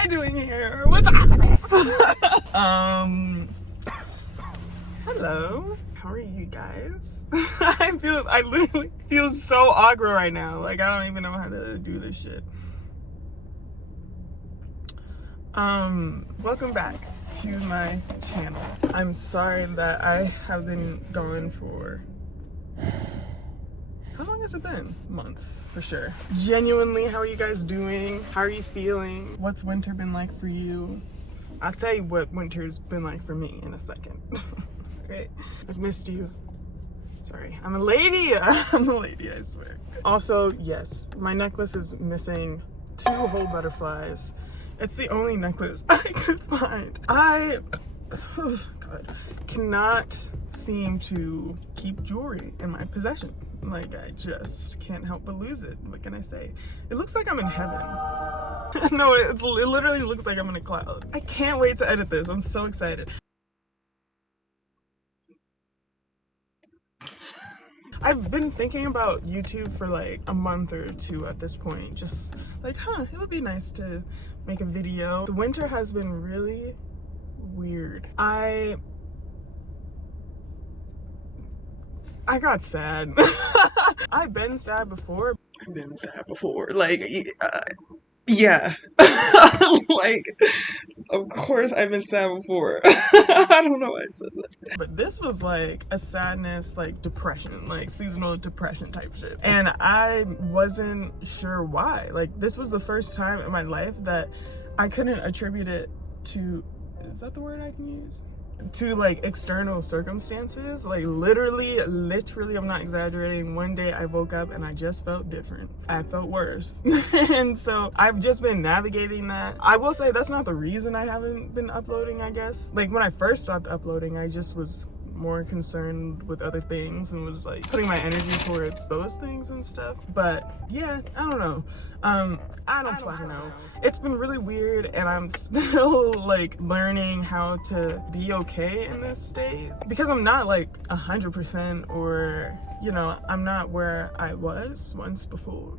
I doing here? What's happening? Hello. How are you guys? I literally feel so awkward right now. Like, I don't even know how to do this shit. Welcome back to my channel. I'm sorry that I have been gone for... How long has it been? Months, for sure. Genuinely, how are you guys doing? How are you feeling? What's winter been like for you? I'll tell you what winter's been like for me in a second. Great. I've missed you. Sorry. I'm a lady. I'm a lady, I swear. Also, yes, my necklace is missing 2 whole butterflies. It's the only necklace I could find. I cannot seem to keep jewelry in my possession. Like, I just can't help but lose it. What can I say? It looks like I'm in heaven. No, it literally looks like I'm in a cloud. I can't wait to edit this. I'm so excited. I've been thinking about YouTube for like a month or 2 at this point. Just like, it would be nice to make a video. The winter has been really weird. I got sad. I've been sad before. Like, yeah. Like, of course I've been sad before. I don't know why I said that. But this was like a sadness, like depression, like seasonal depression type shit. And I wasn't sure why. Like, this was the first time in my life that I couldn't attribute it to, is that the word I can use? To like external circumstances. Like literally, I'm not exaggerating. One day I woke up and I just felt different. I felt worse. And so I've just been navigating that. I will say that's not the reason I haven't been uploading, I guess. Like when I first stopped uploading, I just was more concerned with other things and was like putting my energy towards those things and stuff. But yeah, I don't know. I don't fucking know. It's been really weird, and I'm still like learning how to be okay in this state, because I'm not like 100%, or you know, I'm not where I was once before,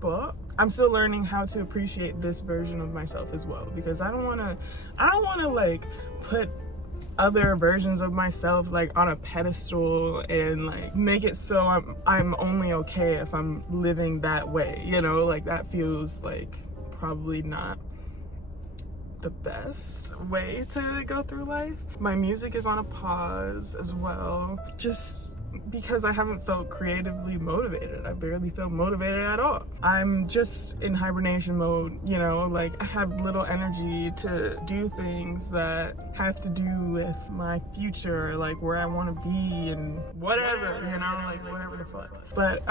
but I'm still learning how to appreciate this version of myself as well, because I don't want to like put other versions of myself like on a pedestal and like make it so I'm only okay if I'm living that way, you know. Like that feels like probably not the best way to go through life. My music is on a pause as well, just because I haven't felt creatively motivated. I barely feel motivated at all. I'm just in hibernation mode, you know, like I have little energy to do things that have to do with my future, like where I want to be and whatever, you know, like whatever the fuck. But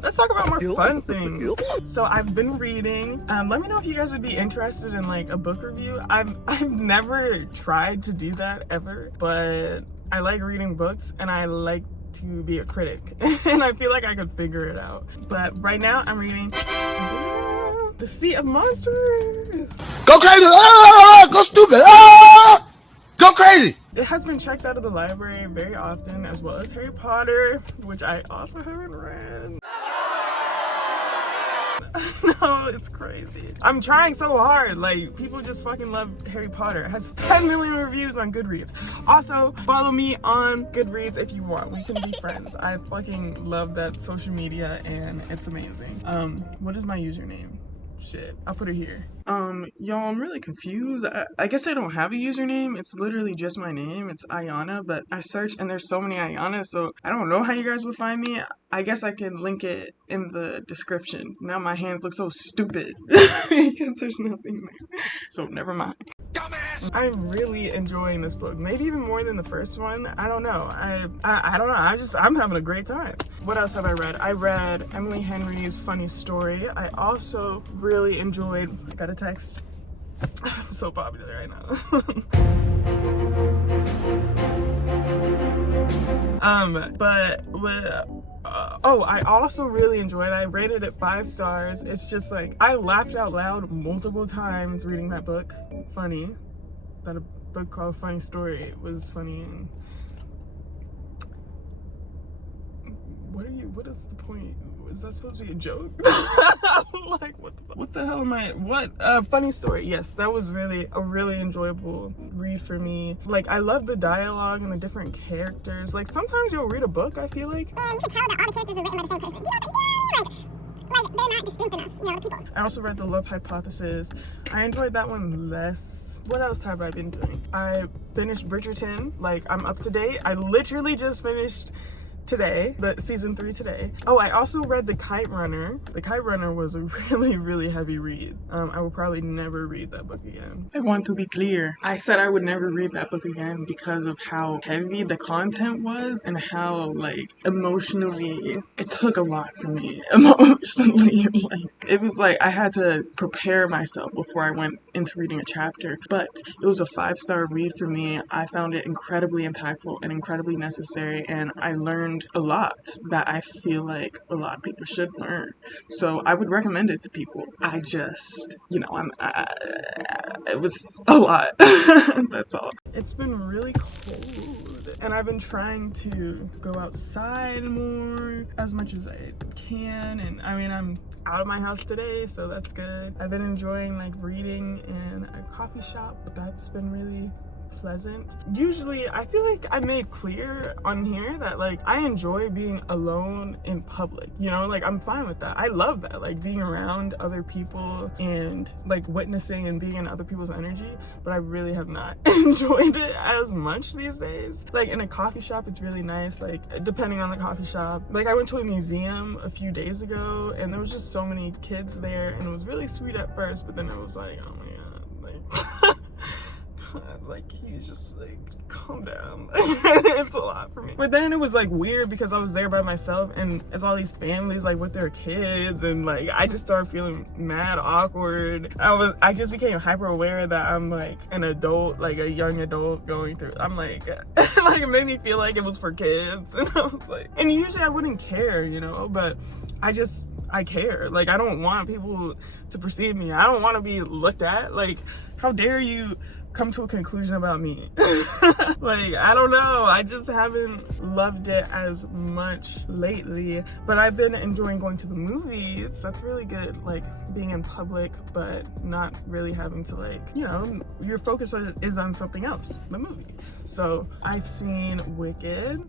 let's talk about more fun things. So I've been reading. Let me know if you guys would be interested in like a book review. I've never tried to do that ever, but I like reading books and I like to be a critic, and I feel like I could figure it out. But right now I'm reading The Sea of Monsters. Go crazy! Ah! Go stupid! Ah! Go crazy! It has been checked out of the library very often, as well as Harry Potter, which I also haven't read. No, it's crazy. I'm trying so hard. Like, people just fucking love Harry Potter. It has 10 million reviews on Goodreads. Also, follow me on Goodreads if you want. We can be friends. I fucking love that social media and it's amazing. What is my username? Shit, I'll put it here. Y'all, I'm really confused. I guess I don't have a username. It's literally just my name. It's Ayana, but I searched and there's so many Ayanas, so I don't know how you guys would find me. I guess I can link it in the description. Now my hands look so stupid because there's nothing there. So never mind. Dumbass! I'm really enjoying this book. Maybe even more than the first one. I don't know. I don't know. I'm having a great time. What else have I read? I read Emily Henry's Funny Story. I also really enjoyed... I got a text. I'm so popular right now. I also really enjoyed it. I rated it 5 stars. It's just like, I laughed out loud multiple times reading that book. Funny. That a book called Funny Story was funny. And what is the point? is that supposed to be a joke? Like, what the hell am I, what? Funny story. Yes, that was really a really enjoyable read for me. Like, I love the dialogue and the different characters. Like, sometimes you'll read a book, I feel like, and you can tell that all the characters are written by the same person. Like they're not distinct enough, the people. I also read The Love Hypothesis. I enjoyed that one less. What else have I been doing? I finished Bridgerton. Like, I'm up to date. I literally just finished today, but season 3 today. Oh, I also read The Kite Runner. The Kite Runner was a really, really heavy read. I will probably never read that book again. I want to be clear. I said I would never read that book again because of how heavy the content was and how, like, emotionally, it took a lot for me. Emotionally, like, it was like I had to prepare myself before I went into reading a chapter, but it was a 5-star read for me. I found it incredibly impactful and incredibly necessary, and I learned a lot that I feel like a lot of people should learn. So I would recommend it to people. I just, it was a lot. That's all. It's been really cold, and I've been trying to go outside more as much as I can, and I mean, I'm out of my house today, so that's good. I've been enjoying like reading in a coffee shop. That's been really pleasant. Usually I feel like I made clear on here that like I enjoy being alone in public, you know, like I'm fine with that. I love that, like being around other people and like witnessing and being in other people's energy, but I really have not enjoyed it as much these days. Like in a coffee shop, it's really nice, like depending on the coffee shop. Like I went to a museum a few days ago and there was just so many kids there and it was really sweet at first, but then it was like, oh my god, like like you just like calm down. It's a lot for me. But then it was like weird because I was there by myself and it's all these families like with their kids and like I just started feeling mad awkward. I just became hyper aware that I'm like an adult, like a young adult going through. I'm like like it made me feel like it was for kids and I was like, and usually I wouldn't care, you know, but I care. Like I don't want people to perceive me. I don't want to be looked at. Like, how dare you come to a conclusion about me? Like, I don't know. I just haven't loved it as much lately, but I've been enjoying going to the movies. That's really good. Like being in public, but not really having to like, you know, your focus is on something else, the movie. So I've seen Wicked.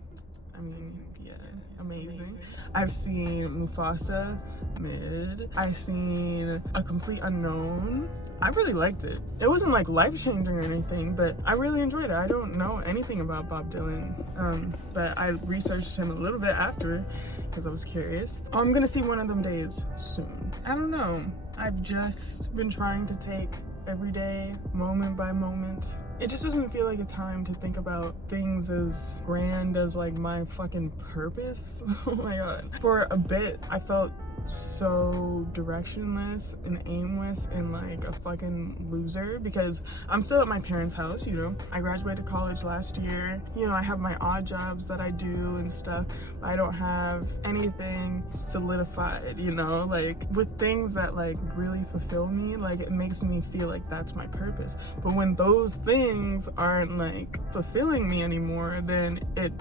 I mean, yeah, amazing. I've seen Mufasa, mid. I've seen A Complete Unknown. I really liked it. It wasn't like life-changing or anything, but I really enjoyed it. I don't know anything about Bob Dylan, but I researched him a little bit after because I was curious. I'm gonna see One of Them Days soon. I don't know. I've just been trying to take every day, moment by moment. It just doesn't feel like a time to think about things as grand as like my fucking purpose. Oh my god. For a bit, I felt so directionless and aimless and like a fucking loser because I'm still at my parents' house, you know. I graduated college last year. You know, I have my odd jobs that I do and stuff. I don't have anything solidified, you know, like with things that like really fulfill me, like it makes me feel like that's my purpose. But when those things aren't like fulfilling me anymore, then it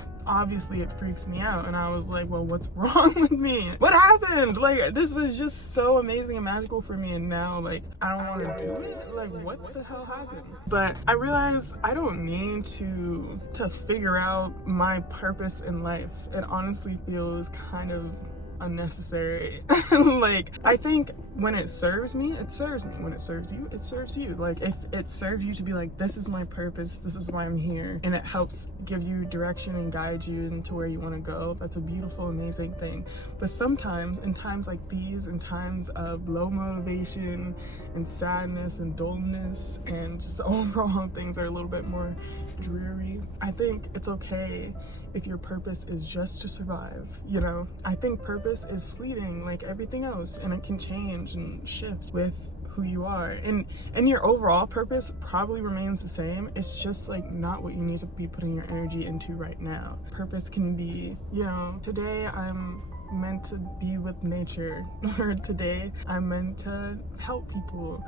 freaks me out, and I was like, well, what's wrong with me? What happened? Like, this was just so amazing and magical for me, and now like I don't want to do it. Like, what the hell happened? But I realized I don't need to figure out my purpose in life. It honestly feels kind of unnecessary. Like, I think when it serves me, it serves me. When it serves you, it serves you. Like, if it serves you to be like, this is my purpose, this is why I'm here, and it helps give you direction and guide you into where you want to go, that's a beautiful, amazing thing. But sometimes, in times like these, in times of low motivation and sadness and dullness and just overall things are a little bit more dreary, I think it's okay if your purpose is just to survive, you know? I think purpose is fleeting like everything else, and it can change and shift with who you are, and your overall purpose probably remains the same. It's just like not what you need to be putting your energy into right now. Purpose can be, you know, today I'm meant to be with nature, or today I'm meant to help people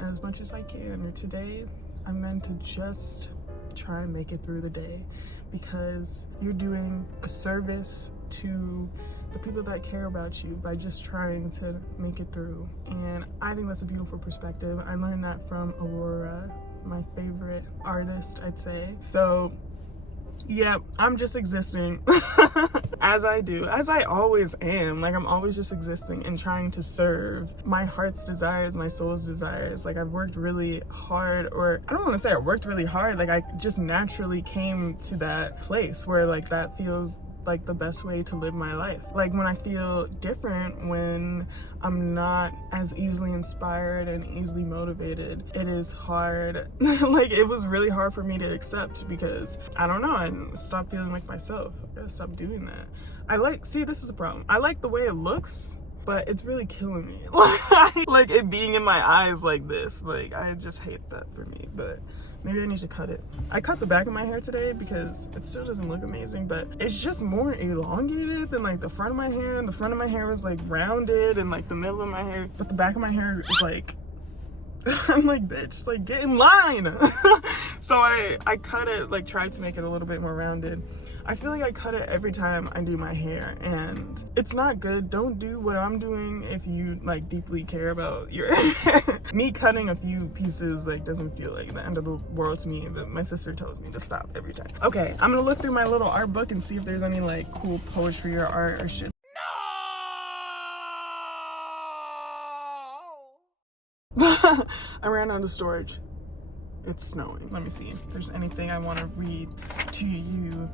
as much as I can, or today I'm meant to just try and make it through the day, because you're doing a service to the people that care about you by just trying to make it through. And I think that's a beautiful perspective. I learned that from Aurora, my favorite artist, I'd say. So yeah, I'm just existing as I always am. Like, I'm always just existing and trying to serve my heart's desires, my soul's desires. Like, I've worked really hard, or I don't want to say I worked really hard, like I just naturally came to that place where like that feels like the best way to live my life. Like, when I feel different, when I'm not as easily inspired and easily motivated, it is hard. Like, it was really hard for me to accept because I don't know, I stopped feeling like myself. I gotta stop doing that. See, this is a problem. I like the way it looks, but it's really killing me. Like it being in my eyes like this. Like, I just hate that for me, but maybe I need to cut it. I cut the back of my hair today because it still doesn't look amazing, but it's just more elongated than like the front of my hair. And the front of my hair was like rounded, and like the middle of my hair, but the back of my hair is like, I'm like, bitch, like get in line. So I cut it, like tried to make it a little bit more rounded. I feel like I cut it every time I do my hair, and it's not good. Don't do what I'm doing if you like deeply care about your hair. Me cutting a few pieces like doesn't feel like the end of the world to me, but my sister tells me to stop every time. Okay, I'm gonna look through my little art book and see if there's any like cool poetry or art or shit. No! I ran out of storage. It's snowing. Let me see if there's anything I want to read to you.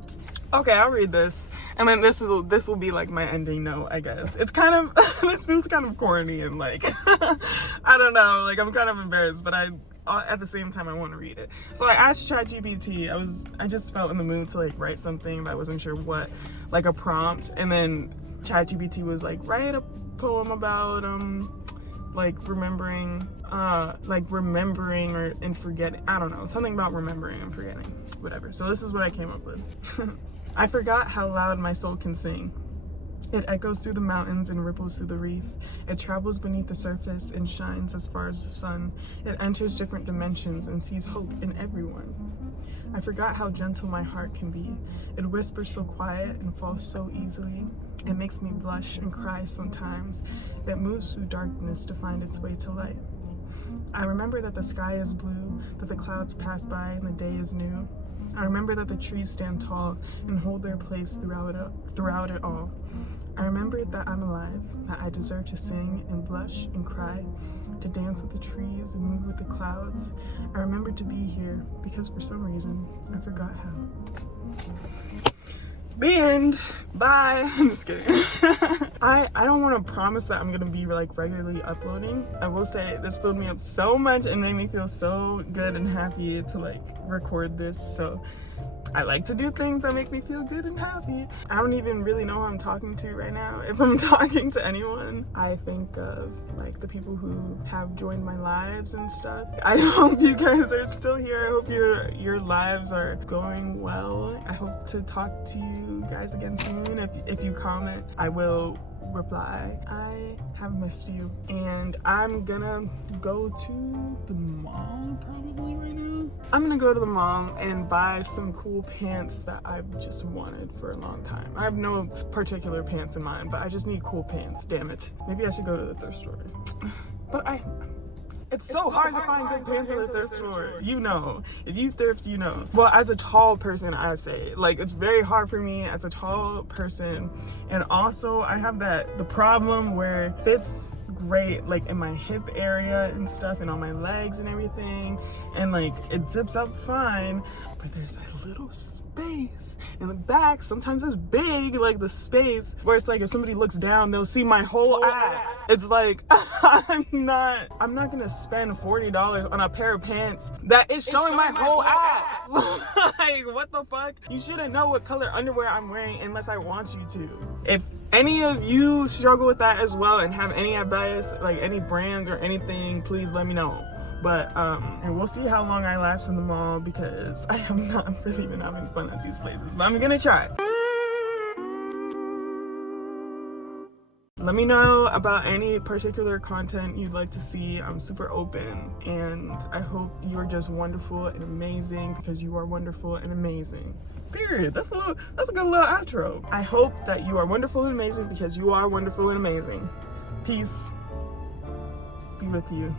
Okay, I'll read this, and then this will be like my ending note, I guess. It's kind of this feels kind of corny and like I don't know, like I'm kind of embarrassed, but at the same time I want to read it. So I asked ChatGPT. I just felt in the mood to like write something, but I wasn't sure what, like a prompt, and then ChatGPT was like, write a poem about like remembering or and forgetting. I don't know, something about remembering and forgetting, whatever. So this is what I came up with. I forgot how loud my soul can sing. It echoes through the mountains and ripples through the reef. It travels beneath the surface and shines as far as the sun. It enters different dimensions and sees hope in everyone. I forgot how gentle my heart can be. It whispers so quiet and falls so easily. It makes me blush and cry sometimes. It moves through darkness to find its way to light. I remember that the sky is blue, that the clouds pass by and the day is new. I remember that the trees stand tall and hold their place throughout it all. I remember that I'm alive, that I deserve to sing and blush and cry, to dance with the trees and move with the clouds. I remember to be here because for some reason I forgot how. The end. Bye. I'm just kidding. I don't want to promise that I'm gonna be like regularly uploading. I will say this filled me up so much and made me feel so good and happy to like record this. So I like to do things that make me feel good and happy. I don't even really know who I'm talking to right now. If I'm talking to anyone, I think of like the people who have joined my lives and stuff. I hope you guys are still here. I hope your lives are going well. I hope to talk to you guys again soon. If you comment, I will reply. I have missed you, and I'm gonna go to the mall probably right now. I'm gonna go to the mall and buy some cool pants that I've just wanted for a long time. I have no particular pants in mind, but I just need cool pants, damn it. Maybe I should go to the thrift store. But it's so hard to find good pants at the thrift store. You know, if you thrift, you know. Well, as a tall person, I say, like, it's very hard for me as a tall person. And also, I have the problem where it fits great, like, in my hip area and stuff, and on my legs and everything. And, like, it zips up fine. But there's that little space in the back. Sometimes it's big, like, the space, where it's like, if somebody looks down, they'll see my whole ass. It's like, I'm not gonna spend $40 on a pair of pants that is showing my whole ass. Like, what the fuck? You shouldn't know what color underwear I'm wearing unless I want you to. If any of you struggle with that as well and have any advice, like any brands or anything, please let me know. But and we'll see how long I last in the mall, because I have not really been having fun at these places, but I'm gonna try. let me know about any particular content you'd like to see. I'm super open, and I hope you're just wonderful and amazing, because you are wonderful and amazing. Period. That's a good little outro. I hope that you are wonderful and amazing, because you are wonderful and amazing. Peace be with you.